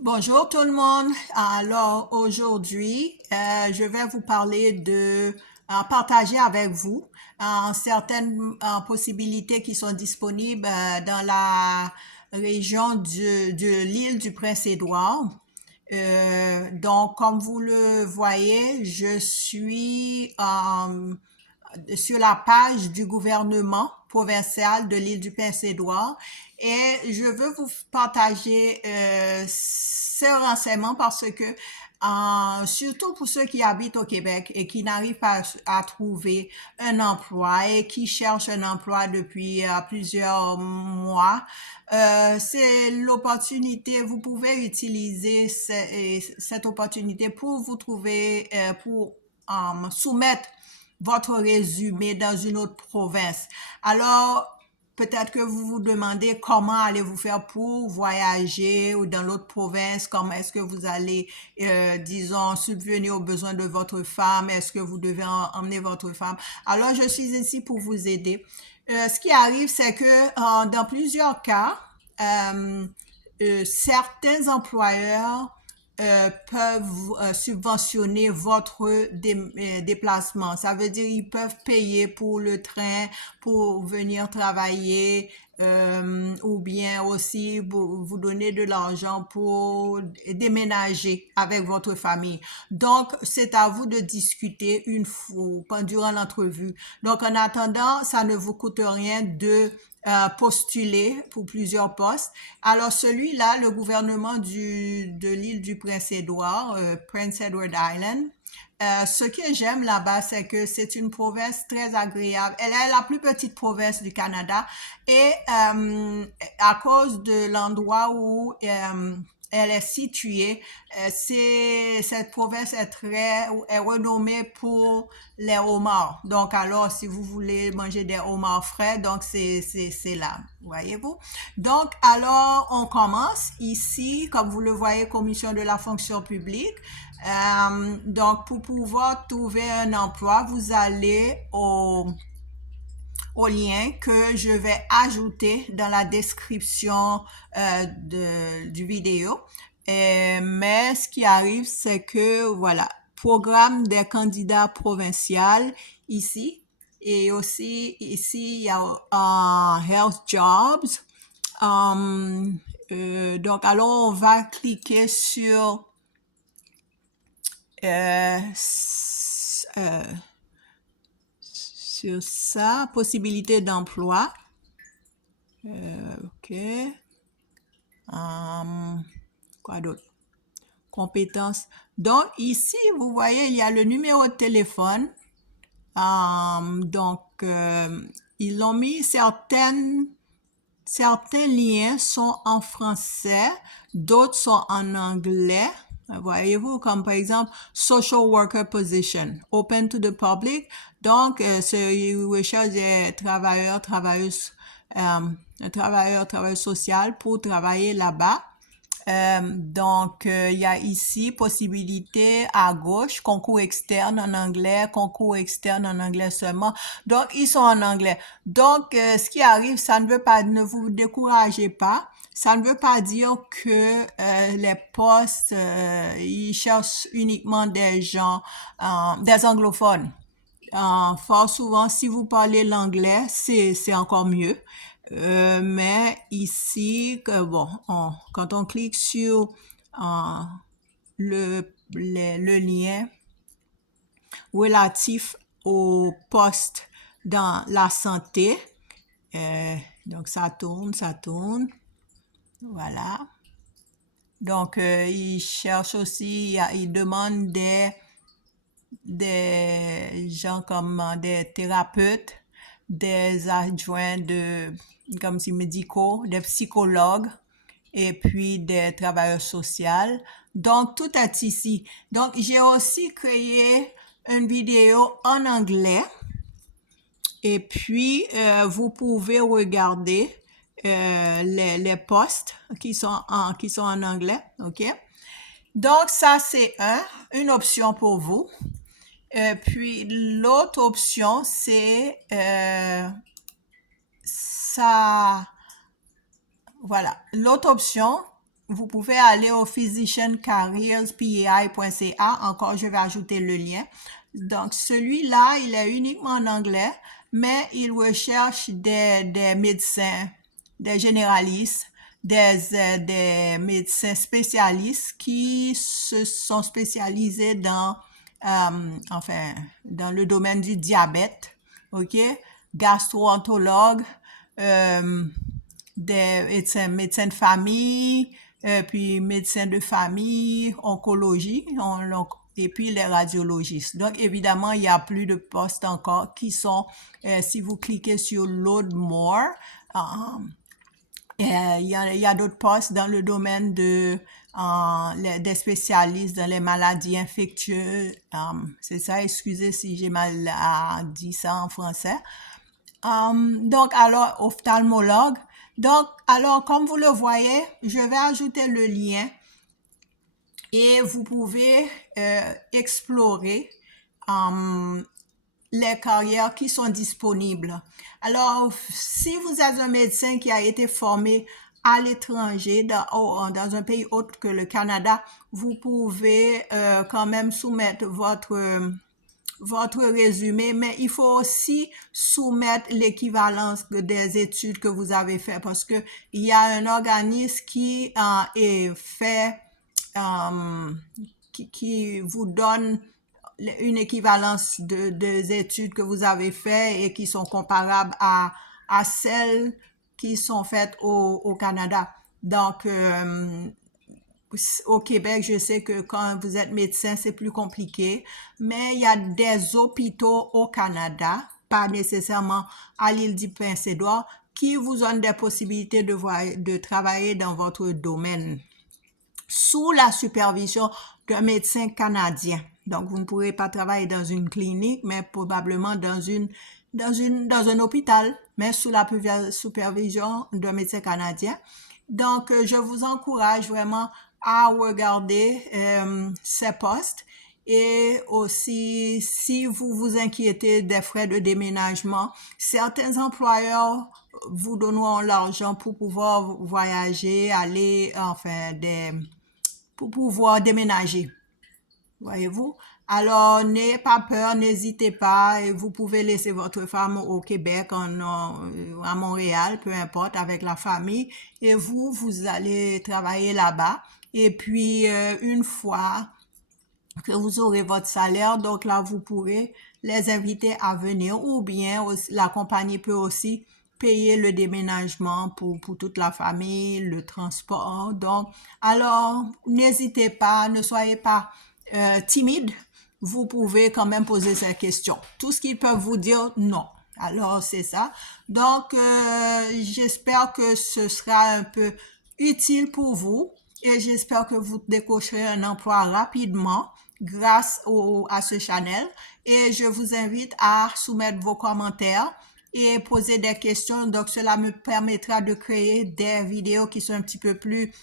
Bonjour tout le monde. Alors aujourd'hui, je vais vous parler partager avec vous certaines possibilités qui sont disponibles dans la région de l'île du Prince-Édouard. Donc, comme vous le voyez, je suis sur la page du gouvernement provincial de l'île du Prince-Édouard et je veux vous partager ces renseignements parce que surtout pour ceux qui habitent au Québec et qui n'arrivent pas à trouver un emploi et qui cherchent un emploi depuis plusieurs mois, c'est l'opportunité, vous pouvez utiliser cette opportunité pour vous trouver, pour soumettre votre résumé dans une autre province. Alors, peut-être que vous vous demandez comment allez-vous faire pour voyager ou dans l'autre province, comment est-ce que vous allez, disons, subvenir aux besoins de votre femme, est-ce que vous devez emmener votre femme. Alors, je suis ici pour vous aider. Ce qui arrive, c'est que dans plusieurs cas, euh, certains employeurs peuvent subventionner votre déplacement. Ça veut dire ils peuvent payer pour le train pour venir travailler ou bien aussi vous donner de l'argent pour déménager avec votre famille. Donc, c'est à vous de discuter une fois durant l'entrevue. Donc, en attendant, ça ne vous coûte rien de postuler pour plusieurs postes. Alors celui-là, le gouvernement de l'île du Prince-Édouard, Prince Edward Island, ce que j'aime là-bas, c'est que c'est une province très agréable. Elle est la plus petite province du Canada et à cause de l'endroit où elle est située, cette province est renommée pour les homards. Donc alors, si vous voulez manger des homards frais, donc c'est là, voyez-vous. Donc alors, on commence ici, comme vous le voyez, commission de la fonction publique. Donc pour pouvoir trouver un emploi, vous allez au lien que je vais ajouter dans la description du vidéo. Mais ce qui arrive, c'est que, voilà, programme des candidats provinciaux ici. Et aussi, ici, il y a Health Jobs. Donc, alors, on va cliquer euh, euh, sur ça, possibilité d'emploi. OK. Quoi d'autre? Compétences. Donc, ici, vous voyez, il y a le numéro de téléphone. Donc, ils ont mis certains liens sont en français, d'autres sont en anglais. Voyez-vous, comme par exemple, social worker position, open to the public. Donc, ils recherchent des travailleuses, un travailleur social pour travailler là-bas. Donc, il y a ici possibilité à gauche, concours externe en anglais, concours externe en anglais seulement. Donc, ils sont en anglais. Donc, ce qui arrive, ça ne veut pas, ne vous découragez pas. Ça ne veut pas dire que les postes, ils cherchent uniquement des gens, des anglophones. Fort souvent, si vous parlez l'anglais, c'est encore mieux. Mais ici, bon, quand on clique sur euh, le lien relatif au poste dans la santé, euh, donc ça tourne, ça tourne, voilà. Donc, il cherche aussi, il demande des gens comme des thérapeutes, des adjoints comme si médicaux, des psychologues et puis des travailleurs sociaux. Donc, tout est ici. Donc, j'ai aussi créé une vidéo en anglais et puis vous pouvez regarder les posts qui sont en anglais, ok? Donc, ça, c'est une option pour vous. Puis l'autre option, c'est ça. Voilà. L'autre option, vous pouvez aller au physiciancareerspai.ca. Encore, je vais ajouter le lien. Donc, celui-là, il est uniquement en anglais, mais il recherche des médecins, des généralistes, des médecins spécialistes qui se sont spécialisés dans le domaine du diabète, ok? Gastro-entérologues, des médecins de famille, puis médecins de famille, oncologie, et puis les radiologistes. Donc, évidemment, il y a plus de postes encore qui sont, si vous cliquez sur Load More, il y a d'autres postes dans le domaine des spécialistes dans les maladies infectieuses. C'est ça, excusez si j'ai mal dit ça en français. Donc, alors, ophtalmologue. Donc, alors, comme vous le voyez, je vais ajouter le lien et vous pouvez explorer les carrières qui sont disponibles. Alors, si vous êtes un médecin qui a été formé à l'étranger, dans un pays autre que le Canada, vous pouvez quand même soumettre votre résumé, mais il faut aussi soumettre l'équivalence des études que vous avez fait parce que il y a un organisme qui est fait, qui vous donne une équivalence des études que vous avez fait et qui sont comparables à celles qui sont faites au Canada. Donc, au Québec, je sais que quand vous êtes médecin, c'est plus compliqué, mais il y a des hôpitaux au Canada, pas nécessairement à l'île du Prince-Édouard, qui vous donnent des possibilités de travailler dans votre domaine sous la supervision d'un médecin canadien. Donc, vous ne pourrez pas travailler dans une clinique, mais probablement dans un hôpital, mais sous la supervision d'un médecin canadien. Donc, je vous encourage vraiment à regarder ces postes et aussi, si vous vous inquiétez des frais de déménagement, certains employeurs vous donneront l'argent pour pouvoir voyager, pour pouvoir déménager. Voyez-vous? Alors, n'ayez pas peur, n'hésitez pas. Et vous pouvez laisser votre femme au Québec, à Montréal, peu importe, avec la famille. Et vous allez travailler là-bas. Et puis, une fois que vous aurez votre salaire, donc là, vous pourrez les inviter à venir ou bien la compagnie peut aussi payer le déménagement pour toute la famille, le transport. Donc, alors, n'hésitez pas, ne soyez pas timide. Vous pouvez quand même poser ces questions. Tout ce qu'ils peuvent vous dire, non. Alors, c'est ça. Donc, j'espère que ce sera un peu utile pour vous et j'espère que vous décocherez un emploi rapidement grâce à ce channel. Et je vous invite à soumettre vos commentaires et poser des questions. Donc, cela me permettra de créer des vidéos qui sont un petit peu plus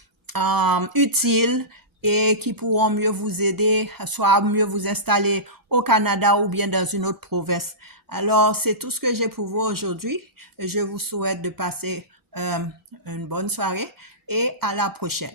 utiles et qui pourront mieux vous aider, soit mieux vous installer au Canada ou bien dans une autre province. Alors, c'est tout ce que j'ai pour vous aujourd'hui. Je vous souhaite de passer une bonne soirée et à la prochaine.